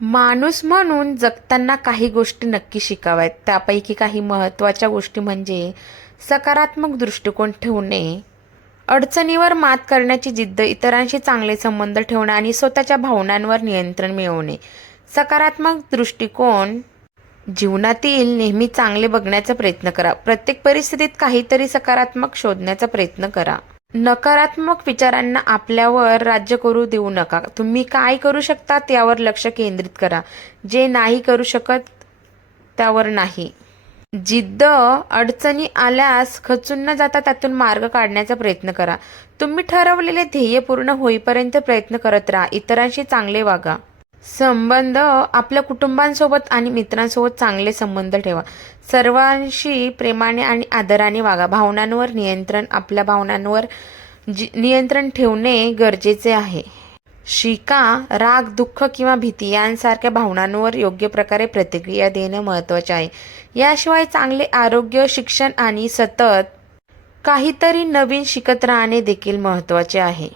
माणूस म्हणून जगताना काही गोष्टी नक्की शिकाव्यात. त्यापैकी काही महत्त्वाच्या गोष्टी म्हणजे सकारात्मक दृष्टिकोन ठेवणे अडचणीवर मात करण्याची जिद्द इतरांशी चांगले संबंध ठेवणे आणि स्वतःच्या भावनांवर नियंत्रण मिळवणे. सकारात्मक दृष्टिकोन जीवनातील नेहमी चांगले बघण्याचा प्रयत्न करा. प्रत्येक परिस्थितीत काहीतरी सकारात्मक शोधण्याचा प्रयत्न करा. नकारात्मक विचारांना आपल्यावर राज्य करू देऊ नका. तुम्ही काय करू शकता त्यावर लक्ष केंद्रित करा. जे नाही करू शकत त्यावर नाही. जिद्द अडचणी आल्यास खचून न जाता त्यातून मार्ग काढण्याचा प्रयत्न करा. तुम्ही ठरवलेले ध्येय पूर्ण होईपर्यंत प्रयत्न करत राहा. इतरांशी चांगले वागा. संबंध आपल्या कुटुंबांसोबत आणि मित्रांसोबत चांगले संबंध ठेवा. सर्वांशी प्रेमाने आणि आदराने वागा. भावनांवर नियंत्रण आपल्या भावनांवर जी नियंत्रण ठेवणे गरजेचे आहे. शिका राग दुःख किंवा भीती यांसारख्या भावनांवर योग्य प्रकारे प्रतिक्रिया देणं महत्त्वाचे आहे. याशिवाय चांगले आरोग्य शिक्षण आणि सतत काहीतरी नवीन शिकत राहणे देखील महत्त्वाचे आहे.